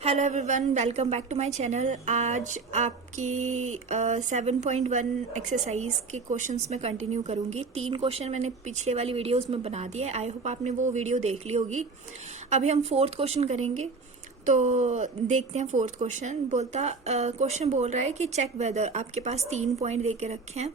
Hello everyone, welcome back to my channel. आज आपकी 7.1 exercise के क्वेश्चंस में कंटिन्यू करूंगी। 3 क्वेश्चन मैंने पिछले वाली वीडियोस में बना दिए। आई होप आपने वो वीडियो देख ली होगी। अभी हम 4th क्वेश्चन करेंगे, तो देखते हैं। 4th क्वेश्चन क्वेश्चन बोल रहा है कि चेक वेदर, आपके पास 3 पॉइंट दे के रखे हैं,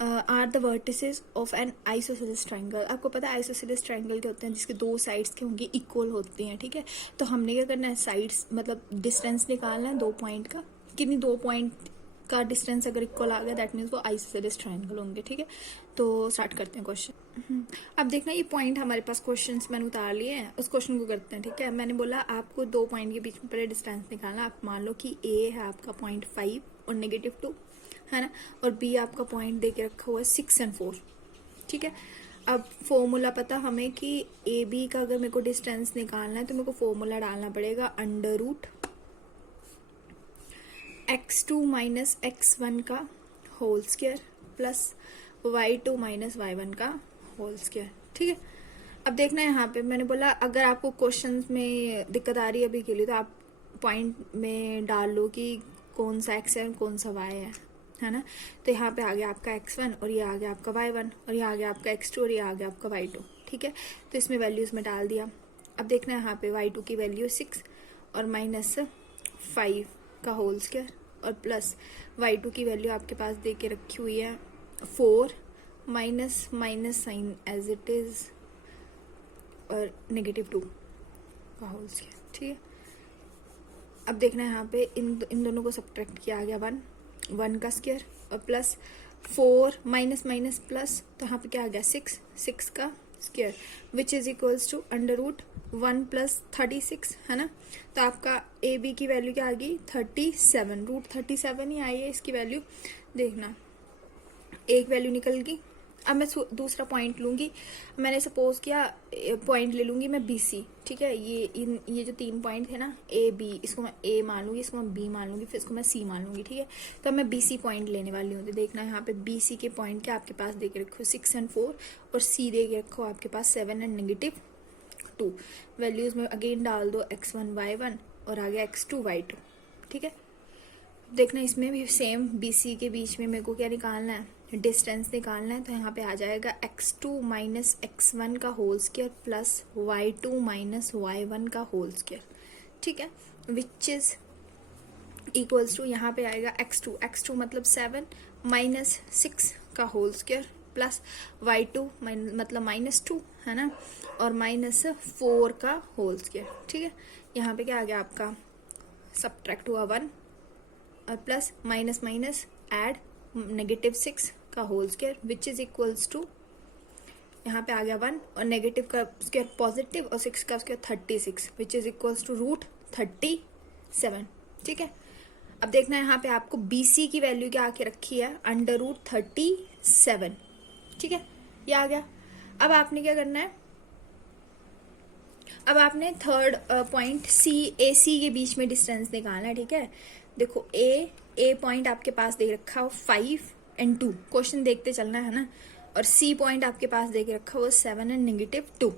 are the vertices of an isosceles triangle. आपको पता है आइसोसेलेस ट्रायंगल के होते हैं जिसके 2 साइड्स के होंगे इक्वल होती हैं, ठीक है। तो हमने क्या करना है, साइड्स मतलब डिस्टेंस निकालना है 2 पॉइंट का। कितनी 2 पॉइंट का डिस्टेंस अगर इक्वल आ गया दैट मीन्स वो आइसोसेलेस ट्रायंगल होंगे, ठीक है। तो स्टार्ट करते हैं क्वेश्चन। अब देखना, ये पॉइंट हमारे पास क्वेश्चंस मैंने उतार लिए हैं, उस क्वेश्चन को करते हैं, ठीक है। मैंने बोला आपको 2 पॉइंट के बीच में पहले डिस्टेंस निकालना। आप मान लो कि ए है आपका 0.5 और -2 है ना, और बी आपका पॉइंट दे के रखा हुआ है 6 और 4, ठीक है। अब फॉर्मूला पता हमें कि ए बी का अगर मेरे को डिस्टेंस निकालना है तो मेरे को फॉर्मूला डालना पड़ेगा √ x2 माइनस x1 का whole square plus y2 minus y1 का होल स्क्वायर, ठीक है। अब देखना है, यहाँ पे मैंने बोला अगर आपको क्वेश्चंस में दिक्कत आ रही है अभी के लिए तो आप पॉइंट में डाल लो कि कौन सा x है और कौन सा y है ना। तो यहाँ पे आ गया आपका x1 और ये आ गया आपका y1 और ये आ गया आपका x2 और ये आ गया आपका y2, ठीक है। तो इसमें वैल्यूज में डाल दिया। अब देखना है, यहाँ पे y2 की वैल्यू 6 और -5 का होल स्क्वायर और प्लस y2 की वैल्यू आपके पास दे के रखी हुई है 4 minus sign as it is और -2 का होल स्क्वायर, ठीक है। अब देखना है, यहाँ पे इन दोनों को सब्ट्रैक्ट किया गया 1 का स्क्वायर और प्लस 4 माइनस प्लस, तो यहाँ पे क्या आ गया 6 का square which is equals to √1 plus 36, है ना। तो आपका ए बी की वैल्यू क्या आ गई 37, √37 ही आई है इसकी वैल्यू। देखना, एक वैल्यू निकल गई। अब मैं दूसरा पॉइंट लूंगी। मैंने सपोज किया पॉइंट ले लूंगी मैं BC, ठीक है। ये जो 3 पॉइंट थे ना A B, इसको मैं A मान लूंगी, इसको मैं B मान लूंगी, फिर इसको मैं C मान लूंगी, ठीक है। तो मैं BC पॉइंट लेने वाली हूँ। तो देखना यहाँ पे BC के पॉइंट क्या आपके पास दे के रखो 6 और 4 और C दे के रखो आपके पास 7 और -2। वैल्यूज में अगेन डाल दो x1 y1 और आगे x2 y2, ठीक है। देखना, इसमें भी सेम BC के बीच में मेरे को क्या निकालना है, डिस्टेंस निकालना है। तो यहाँ पे आ जाएगा x2 माइनस x1 का whole square plus y2 minus y1 का होल स्क्वायर, ठीक है, विच इज इक्वल्स टू, यहाँ पे आएगा x2 मतलब 7 माइनस 6 का होल स्क्वायर प्लस y2 मतलब -2, है ना, और -4 का होल स्क्वायर, ठीक है। यहाँ पे क्या आ गया आपका, सब्ट्रैक्ट हुआ 1 और प्लस माइनस एड -6 का whole square which is equals to, यहाँ पे आ गया 1 और नेगेटिव का स्क्वायर पॉजिटिव और 6 का square 36 which is equals to √37, ठीक है। अब देखना है, यहाँ पे आपको BC की वैल्यू क्या आके रखी है √37, ठीक है, ये आ गया। अब आपने क्या करना है, अब आपने थर्ड पॉइंट AC के बीच में डिस्टेंस निकालना है, ठीक है। देखो ए पॉइंट आपके पास दे रखा हो 5 और 2, क्वेश्चन देखते चलना है ना, और C पॉइंट आपके पास दे के रखा हो 7 और -2,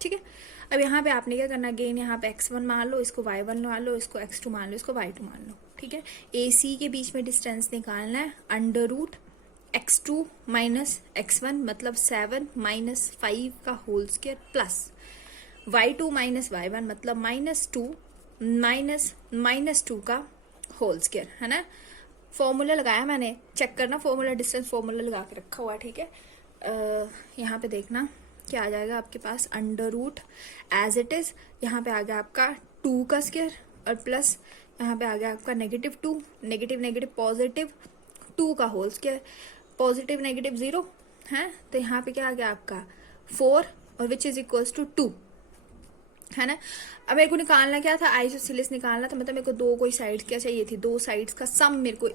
ठीक है। अब यहाँ पे आपने क्या करना, अगेन यहाँ पे x1 मान लो, इसको y1 मान लो, इसको x2 मान लो, इसको y2 मान लो, ठीक है। AC के बीच में डिस्टेंस निकालना है √x2 माइनस x1 मतलब 7 माइनस 5 का whole square plus y2 minus y1 मतलब -2 माइनस 2 का होल स्क्वायर, है ना। फॉर्मूला लगाया मैंने, चेक करना फॉर्मूला, डिस्टेंस फॉर्मूला लगा के रखा हुआ है, ठीक है। यहाँ पे देखना क्या आ जाएगा आपके पास, √ एज इट इज, यहाँ पे आ गया आपका 2 का स्क्वायर और प्लस यहाँ पे आ गया आपका -2, नेगेटिव पॉजिटिव 2 का होल स्क्वायर, पॉजिटिव नेगेटिव 0 है। तो यहाँ पे क्या आ गया आपका 4 और विच इज इक्वल्स टू 2, है ना। अब मेरे को निकालना क्या था, आइसोसेलेस निकालना था, मतलब मेरे को 2 कोई साइड्स क्या चाहिए थी, 2 साइड्स का सम मेरे को,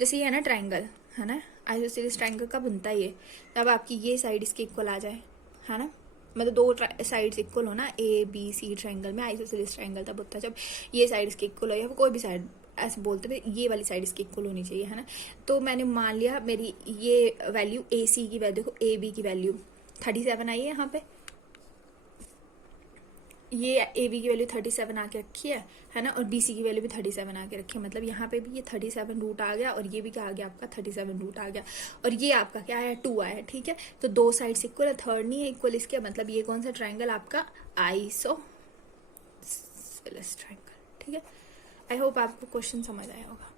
जैसे ये है ना ट्रायंगल, है ना, आइसोसेलेस ट्रायंगल का बनता है ये, तब आपकी ये साइड इसके इक्वल आ जाए, है ना, मतलब 2 साइड्स इक्वल हो ना ABC ट्रायंगल में। आइसोसेलेस ट्रायंगल तब होता है जब ये साइड इसके इक्वल हो, या कोई भी साइड ऐसे बोलते थे, ये वाली साइड इसकी इक्वल होनी चाहिए, है ना। तो मैंने मान लिया मेरी ये वैल्यू AC की वैल्यू, देखो AB की वैल्यू 37 आई है यहाँ पे, ये ए बी की वैल्यू 37 आके रखी है ना, और बी सी की वैल्यू भी 37 आके रखी है, मतलब यहाँ पे भी ये 37 रूट आ गया, और ये भी क्या आ गया आपका 37 रूट आ गया, और ये आपका क्या आया 2 आया, ठीक है। तो दो साइड्स इक्वल है, थर्ड नहीं है इक्वल, इसके मतलब ये कौन सा ट्रायंगल आपका आइसोसेलेस ट्रायंगल, ठीक है। आई होप आपको क्वेश्चन समझ आया होगा।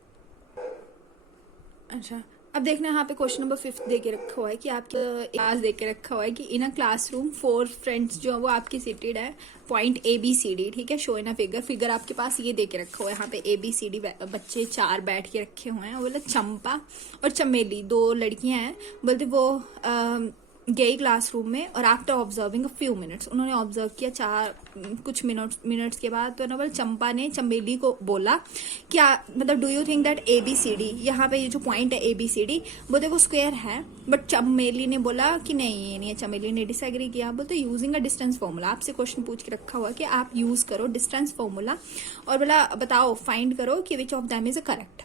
अच्छा, अब देखना यहाँ पे क्वेश्चन नंबर 5 दे के रखा हुआ है कि आपके क्लास दे के रखा हुआ है कि इन अ क्लासरूम 4 फ्रेंड्स जो है वो आपकी सीटेड है पॉइंट ABCD, ठीक है। शो इन अ फिगर आपके पास ये दे के रखा हुआ है यहाँ पे ABCD बच्चे 4 बैठ के रखे हुए हैं। वो बोले चंपा और चमेली 2 लड़कियां हैं, बोलते वो गई क्लासरूम में, और after observing a few minutes, उन्होंने ऑब्जर्व किया कुछ मिनट्स के बाद, तो ना बोल चंपा ने चमेली को बोला क्या, मतलब do you think that ABCD, यहाँ पे ये जो पॉइंट है ABCD बोलते वो स्क्वायर है, बट चमेली ने बोला कि नहीं ये नहीं है, चमेली ने डिसएग्री किया। बोलते यूजिंग अ डिस्टेंस फॉर्मूला, आपसे क्वेश्चन पूछ के रखा हुआ कि आप यूज करो डिस्टेंस फॉर्मूला, और बोला बताओ फाइंड करो कि which of them is correct,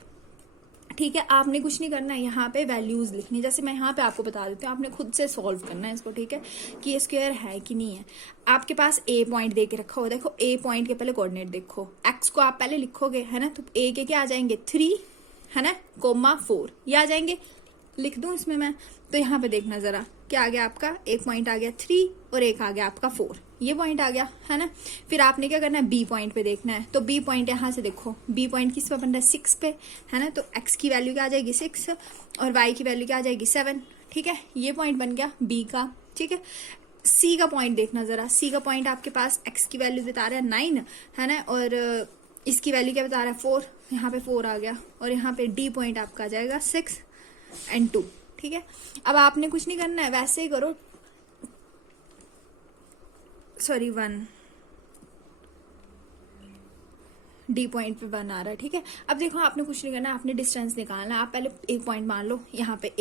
ठीक है। आपने कुछ नहीं करना है, यहाँ पे वैल्यूज लिखनी, जैसे मैं यहाँ पे आपको बता देती हूँ, आपने खुद से सॉल्व करना है इसको, ठीक है, कि ये स्क्वायर है कि नहीं है। आपके पास A पॉइंट दे के रखा हो, देखो A पॉइंट के पहले कोऑर्डिनेट देखो, x को आप पहले लिखोगे है ना, तो A के क्या आ जाएंगे 3 है ना, कोमा 4 ये आ जाएंगे, लिख दूं इसमें मैं, तो यहाँ पे देखना जरा क्या आ गया आपका, एक पॉइंट आ गया 3 और एक आ गया आपका 4, ये पॉइंट आ गया है ना। फिर आपने क्या करना है, B पॉइंट पे देखना है, तो B पॉइंट यहाँ से देखो, B पॉइंट किस पे बन रहा है 6 पे है ना, तो x की वैल्यू क्या आ जाएगी 6 और y की वैल्यू क्या आ जाएगी 7, ठीक है। ये पॉइंट बन गया B का, ठीक है। C का पॉइंट देखना जरा, C का पॉइंट आपके पास x की वैल्यू बता रहा है 9 है ना, और इसकी वैल्यू क्या बता रहा है 4, यहाँ पे 4 आ गया, और यहाँ पे D पॉइंट आपका आ जाएगा 6 और 2, ठीक है। अब आपने कुछ नहीं करना है, वैसे ही करो, सॉरी 1 D पॉइंट पे 1 आ रहा है, ठीक है। अब देखो आपने कुछ नहीं करना, आपने डिस्टेंस निकालना है। आप पहले एक पॉइंट मान लो यहाँ पे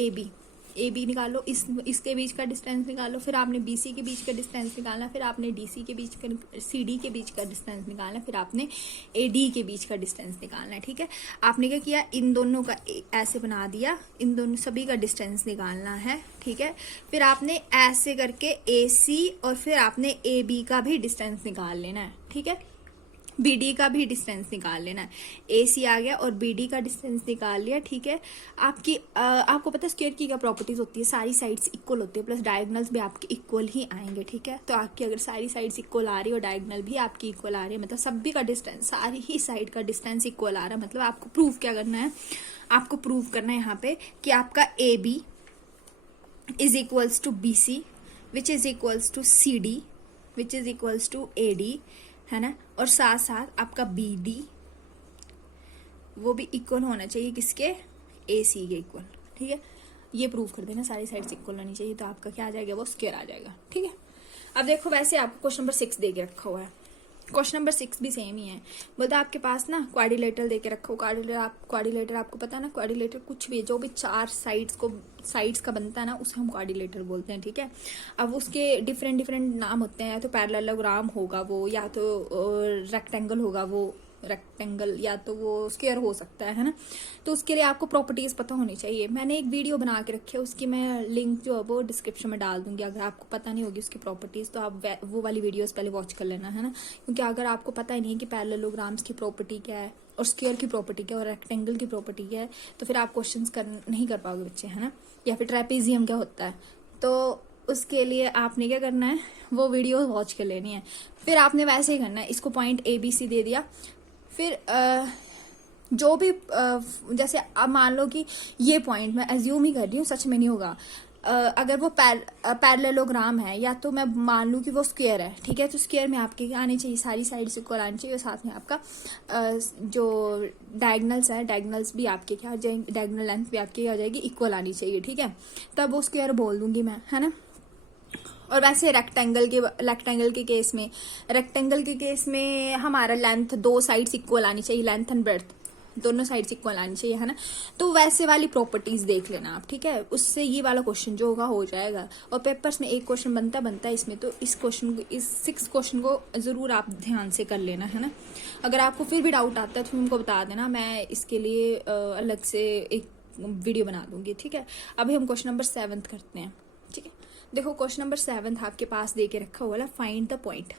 AB निकालो, इसके बीच का डिस्टेंस निकालो, फिर आपने BC के बीच का डिस्टेंस निकालना, फिर आपने DC के बीच का CD के बीच का डिस्टेंस निकालना, फिर आपने AD के बीच का डिस्टेंस निकालना है, ठीक है। आपने क्या किया, इन दोनों का ऐसे बना दिया, इन दोनों सभी का डिस्टेंस निकालना है, ठीक है। फिर आपने ऐसे करके AC और फिर आपने AB का भी डिस्टेंस निकाल लेना है, ठीक है। BD का भी डिस्टेंस निकाल लेना है, AC आ गया और BD का डिस्टेंस निकाल लिया, ठीक है। आपको पता है स्क्वायर की क्या प्रॉपर्टीज होती है, सारी साइड्स इक्वल होती है, प्लस डायगोनल्स भी आपके इक्वल ही आएंगे, ठीक है। तो आपकी अगर सारी साइड्स इक्वल आ रही है और डायगोनल भी आपकी इक्वल आ रही है, मतलब सभी का डिस्टेंस, सारी ही साइड का डिस्टेंस इक्वल आ रहा है, मतलब आपको प्रूव क्या करना है, आपको प्रूव करना है यहाँ पे कि आपका AB is equals to BC which is equals to CD which is equals to AD है ना, और साथ साथ आपका BD वो भी इक्वल होना चाहिए किसके, AC के इक्वल, ठीक है। ये प्रूव कर देना, सारी साइड्स इक्वल होनी चाहिए, तो आपका क्या आ जाएगा, वो स्क्वायर आ जाएगा, ठीक है। अब देखो वैसे आपको क्वेश्चन नंबर 6 दे के रखा हुआ है, क्वेश्चन नंबर 6 भी सेम ही है, बोलता आपके पास ना क्वाड्रिलेटरल दे के रखा हो, क्वाड्रिलेटर आपको पता है ना, क्वाड्रिलेटर कुछ भी जो भी 4 साइड्स का बनता है ना, उसे हम क्वाड्रिलेटर बोलते हैं, ठीक है। अब उसके डिफरेंट नाम होते हैं, या तो पैरेललोग्राम होगा वो, या तो रेक्टेंगल होगा वो, रेक्टेंगल या तो वो स्क्वायर हो सकता है ना। तो उसके लिए आपको प्रॉपर्टीज पता होनी चाहिए। मैंने एक वीडियो बना के रखी है, उसकी मैं लिंक जो है वो डिस्क्रिप्शन में डाल दूंगी, अगर आपको पता नहीं होगी उसकी प्रॉपर्टीज तो आप वो वाली वीडियोस पहले वॉच कर लेना है ना, क्योंकि अगर आपको पता ही नहीं है कि पैरेललोग्राम्स की प्रॉपर्टी क्या है और स्क्वायर की प्रॉपर्टी क्या है और रेक्टेंगल की प्रॉपर्टी क्या है, तो फिर आप क्वेश्चन नहीं कर पाओगे बच्चे, है ना। या फिर ट्रेपेजियम क्या होता है, तो उसके लिए आपने क्या करना है, वो वीडियो वॉच कर लेनी है। फिर आपने वैसे ही करना है, इसको पॉइंट ABC दे दिया, फिर जो भी जैसे अब मान लो कि ये पॉइंट मैं एज्यूम ही कर रही हूँ, सच में नहीं होगा, अगर वो पैरेललोग्राम है, या तो मैं मान लूँ कि वो स्क्वायर है, ठीक है। तो स्क्वायर में आपके क्या आनी चाहिए, सारी साइड्स इक्वल आनी चाहिए, और साथ में आपका जो डायगोनल्स है, डायगोनल्स भी आपके क्या आ जाएंगे, डायगोनल लेंथ भी आपकी क्या आ जाएगी, इक्वल आनी चाहिए, ठीक है। तब वो स्क्वायर बोल दूंगी मैं, है ना। और वैसे रेक्टेंगल के केस में हमारा लेंथ 2 साइड्स इक्वल आनी चाहिए, लेंथ एंड ब्रेड्थ दोनों साइड्स इक्वल आनी चाहिए, है ना। तो वैसे वाली प्रॉपर्टीज देख लेना आप, ठीक है, उससे ये वाला क्वेश्चन जो होगा हो जाएगा। और पेपर्स में एक क्वेश्चन बनता है इसमें, तो इस 6 क्वेश्चन को जरूर आप ध्यान से कर लेना, है ना। अगर आपको फिर भी डाउट आता है तो उनको बता देना, मैं इसके लिए अलग से एक वीडियो बना दूंगी, ठीक है। अभी हम क्वेश्चन नंबर 7 करते हैं, ठीक है। देखो क्वेश्चन नंबर 7 आपके पास दे के रखा हुआ है, find the point,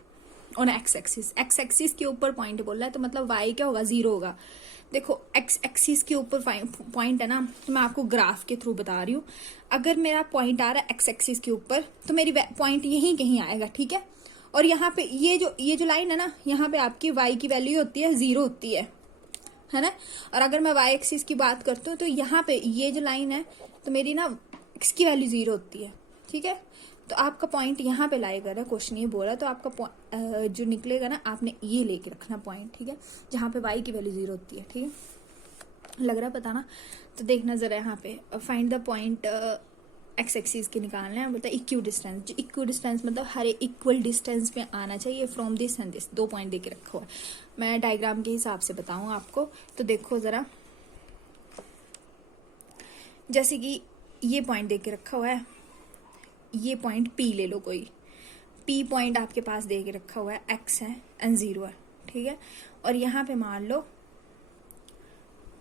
on x axis के ऊपर पॉइंट बोल रहा है, तो मतलब वाई क्या होगा, 0 होगा। देखो एक्स एक्सिस के ऊपर पॉइंट है ना, तो मैं आपको ग्राफ के थ्रू बता रही हूँ। अगर मेरा पॉइंट आ रहा है एक्स एक्सिस के ऊपर, तो मेरी पॉइंट यहीं कहीं आएगा, ठीक है। और यहाँ पे ये जो लाइन है ना, यहाँ पे आपकी वाई की वैल्यू होती है 0 होती है ना। और अगर मैं वाई एक्सिस की बात करती हूँ, तो यहाँ पे ये जो लाइन है, तो मेरी ना एक्स की वैल्यू 0 होती है, ठीक है। तो आपका पॉइंट यहाँ पे लाएगा ना, क्वेश्चन ये बोला, तो आपका जो निकलेगा ना, आपने ये लेके रखना पॉइंट, ठीक है, जहाँ पे वाई की वैल्यू 0 होती है, ठीक है। लग रहा है पता ना। तो देखना जरा यहाँ पे, find the point x axis के निकालना है। बोलता है इक्वी डिस्टेंस, जो इक्वी डिस्टेंस मतलब हर इक्वल डिस्टेंस में आना चाहिए from this and this. 2 point देके रखा हुआ है, मैं डायग्राम के हिसाब से बताऊँ आपको। तो देखो जरा, जैसे कि ये पॉइंट देके रखा हुआ है, ये पॉइंट P ले लो, कोई P पॉइंट आपके पास दे के रखा हुआ है, X है एंड 0 है, ठीक है। और यहाँ पे मान लो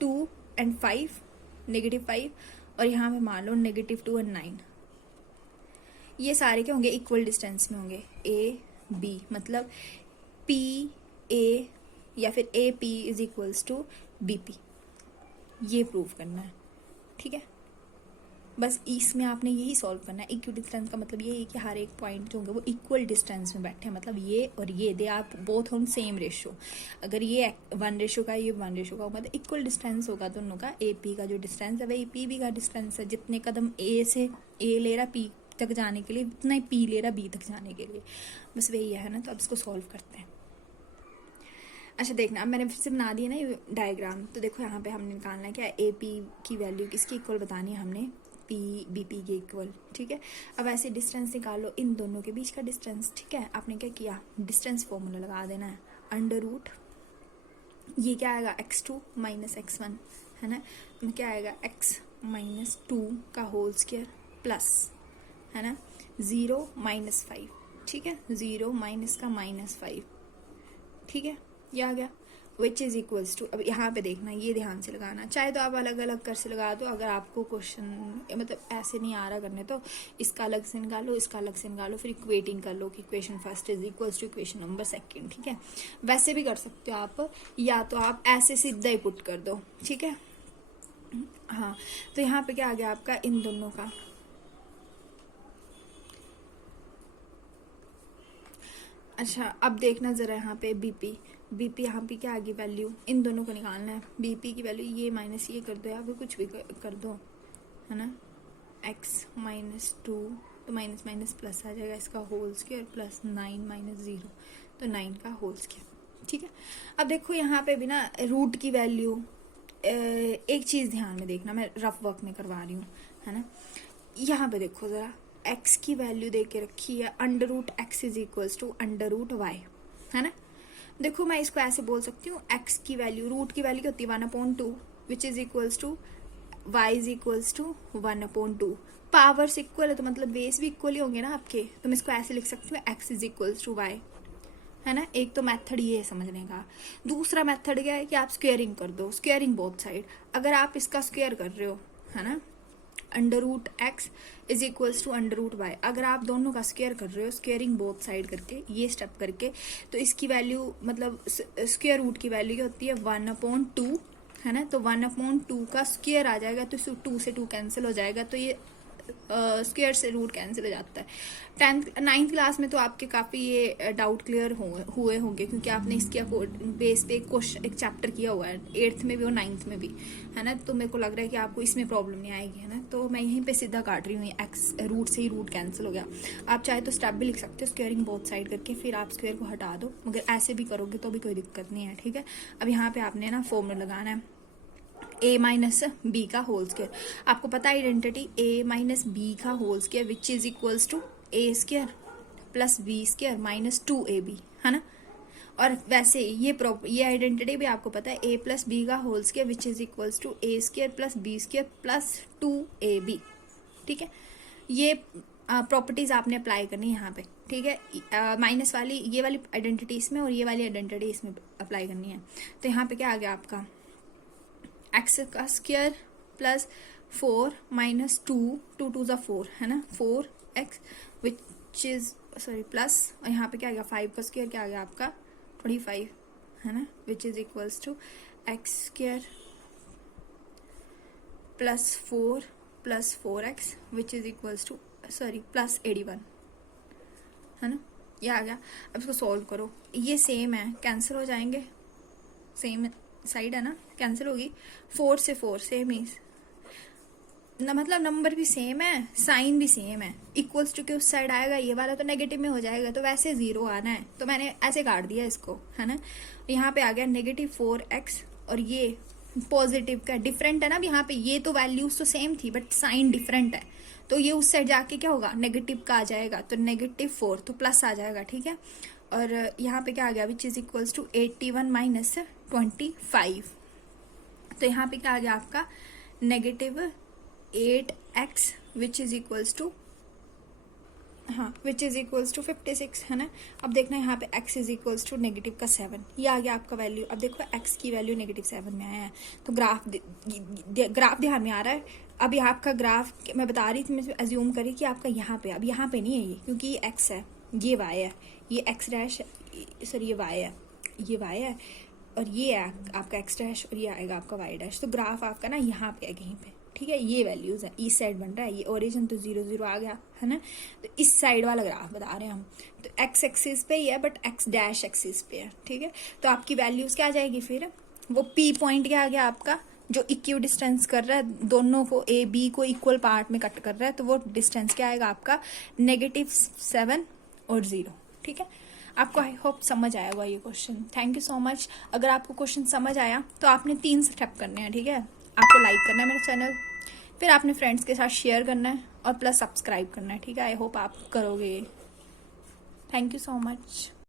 2 एंड 5, -5, और यहाँ पे मान लो -2 एंड 9। ये सारे क्या होंगे, इक्वल डिस्टेंस में होंगे, A B, मतलब P A या फिर AP is equals to BP। ये प्रूव करना है, ठीक है। बस इसमें आपने यही सॉल्व करना है। इक्वल डिस्टेंस का मतलब ये है कि हर एक पॉइंट जो होंगे वो इक्वल डिस्टेंस में बैठे हैं, मतलब ये और ये they are both on same ratio. अगर ये 1 का, ये 1 का, मतलब इक्वल डिस्टेंस होगा दोनों का। AP का जो डिस्टेंस है वही PB का डिस्टेंस है। जितने कदम A ले रहा P तक जाने के लिए, उतना ही P ले रहा B तक जाने के लिए, बस वही है ना। तो अब इसको सॉल्व करते हैं। अच्छा देखना, अब मैंने फिर से बना दिया ना ये डायग्राम। तो देखो यहाँ पे हमने निकालना है क्या, AP की वैल्यू किसकी इक्वल बतानी है हमने, BP के इक्वल, ठीक है। अब ऐसे डिस्टेंस निकालो, इन दोनों के बीच का डिस्टेंस, ठीक है। आपने क्या किया, डिस्टेंस फॉर्मूला लगा देना है, अंडर रूट, ये क्या आएगा, x2 माइनस x1, है ना। तो क्या आएगा, x माइनस 2 का होल स्क्वायर प्लस, है ना, 0 माइनस 5, ठीक है, 0 माइनस का -5, ठीक है, ये आ गया। विच इज इक्वल्स टू, अब यहाँ पे देखना, ये ध्यान से लगाना, चाहे तो आप अलग अलग कर से लगा दो। अगर आपको क्वेश्चन मतलब ऐसे नहीं आ रहा करने, तो इसका अलग से निकालो, इसका अलग से निकालो, फिर इक्वेटिंग कर लो कि equation first is equals to equation number second, ठीक है। वैसे भी कर सकते हो आप, या तो आप ऐसे सीधा ही पुट कर दो, ठीक है। हाँ, तो यहाँ पे क्या आ गया आपका, इन दोनों का, अच्छा अब देखना जरा यहाँ पे BP यहाँ पे क्या आ गई वैल्यू, इन दोनों को निकालना है। BP की वैल्यू ये माइनस ये कर दो, या फिर कुछ भी कर दो, है ना। x माइनस 2, तो माइनस माइनस प्लस आ जाएगा, इसका होल स्क्वायर प्लस 9 माइनस 0, तो 9 का होल स्क्वायर, ठीक है। अब देखो यहाँ पे भी ना रूट की वैल्यू, एक चीज ध्यान में देखना, मैं रफ वर्क में करवा रही हूँ, है ना। यहाँ पे देखो जरा, x की वैल्यू दे के रखी है under root x is equals to under root y, है ना। देखो मैं इसको ऐसे बोल सकती हूँ, x की वैल्यू, रूट की वैल्यू होती है 1/2, which is equals to y is equals to 1/2। Powers equal है तो मतलब बेस भी इक्वल ही होंगे ना आपके, तो मैं इसको ऐसे लिख सकती हूँ, x is equals to y, है ना। एक तो मेथड ये है समझने का। दूसरा मेथड क्या है कि आप स्क्वेयरिंग कर दो, स्क्वेयरिंग बोथ साइड। अगर आप इसका स्क्वेयर कर रहे हो, है ना, under root x is equals to under root y, अगर आप दोनों का स्क्वेयर कर रहे हो, स्क्वेयरिंग बोथ साइड करके, ये स्टेप करके, तो इसकी वैल्यू मतलब स्क्वेयर रूट की वैल्यू क्या होती है, 1/2, है ना। तो 1/2 का स्क्वेयर आ जाएगा, तो 2 से 2 कैंसिल हो जाएगा, तो ये स्क्वेयर से रूट कैंसिल हो जाता है। 9th क्लास में तो आपके काफी ये डाउट क्लियर हुए होंगे, क्योंकि आपने इसके बेस पे एक चैप्टर किया हुआ है, 8th में भी और 9th में भी, है ना। तो मेरे को लग रहा है कि आपको इसमें प्रॉब्लम नहीं आएगी, है ना। तो मैं यहीं पे सीधा काट रही हूँ, एक्स रूट से ही रूट कैंसिल हो गया। आप चाहे तो स्टेप भी लिख सकते हो, स्क्वेयरिंग बोथ साइड करके, फिर आप स्क्वेयर को हटा दो, मगर ऐसे भी करोगे तो भी कोई दिक्कत नहीं है, ठीक है। अब यहाँ पे आपने ना फॉर्मूला लगाना है, a माइनस बी का होल स्क्वायर। आपको पता है आइडेंटिटी, a माइनस बी का whole square which is equals to a square plus b square minus 2ab, है ना। और वैसे ये आइडेंटिटी भी आपको पता है, a प्लस बी का whole square which is equals to a square plus b square plus 2ab, ठीक है। ये प्रॉपर्टीज आपने अप्लाई करनी है यहाँ पे, ठीक है। माइनस वाली ये वाली आइडेंटिटी इसमें और ये वाली आइडेंटिटी इसमें अप्लाई करनी है। तो यहाँ पे क्या आ गया आपका, x का स्क्वायर प्लस 4 माइनस 2, 2 2 4, है ना, 4x which is sorry plus, और यहाँ पे क्या आ गया 5 का स्क्वायर क्या आ गया आपका 25 है ना, which is equals to x square plus 4 plus 4x which is equals to sorry plus 81 है ना, ये आ गया। अब इसको सॉल्व करो, ये सेम है कैंसिल हो जाएंगे, सेम साइड है ना कैंसिल होगी, 4 से 4 सेम ही ना, मतलब नंबर भी सेम है साइन भी सेम है, इक्वल्स टू के उस साइड आएगा, ये वाला तो नेगेटिव में हो जाएगा, तो वैसे 0 आना है, तो मैंने ऐसे काट दिया इसको है ना। यहाँ पे आ गया -4x और ये पॉजिटिव का डिफरेंट है ना, अब यहाँ पे ये तो वैल्यूज तो सेम थी बट साइन डिफरेंट है, तो ये उस साइड जाके क्या होगा नेगेटिव का आ जाएगा, तो -4 तो प्लस आ जाएगा, ठीक है। और यहाँ पे क्या आ गया which is equals to 81 minus 25, तो यहाँ पे क्या आ गया आपका -8x which is equals to which is equals to 56 है ना। अब देखना यहाँ पे x इज इक्वल्स टू -7, ये आ गया आपका वैल्यू। अब देखो x की वैल्यू -7 में आया है, तो ग्राफ ध्यान में आ रहा है। अब यहाँ आपका ग्राफ मैं बता रही थी, मैं एज्यूम करी कि आपका यहाँ पे, अब यहाँ पे नहीं है ये, क्योंकि ये x है, ये y है, ये x डैश सॉरी ये y है, ये y है, और ये है आपका x डैश, और ये आएगा आपका y डैश। तो ग्राफ आपका ना यहाँ पे है कहीं पे, ठीक है। ये वैल्यूज है, इस साइड बन रहा है, ये ओरिजिन तो 0 0 आ गया है ना, तो इस साइड वाला ग्राफ बता रहे हैं हम। तो x एक्सिस पे ही है बट x डैश एक्सिस पे है, ठीक है। तो आपकी वैल्यूज क्या आ जाएगी फिर, वो P पॉइंट क्या आ गया आपका, जो इक्व डिस्टेंस कर रहा है दोनों को, A B को इक्वल पार्ट में कट कर रहा है, तो वो डिस्टेंस क्या आएगा आपका -7 और 0, ठीक है। आपको आई होप समझ आया होगा ये question. Thank you so much. अगर आपको क्वेश्चन समझ आया तो आपने 3 स्टेप करने हैं, ठीक है। आपको लाइक करना है मेरे चैनल, फिर आपने फ्रेंड्स के साथ शेयर करना है, और प्लस सब्सक्राइब करना है, ठीक है। आई होप आप करोगे। Thank you so much.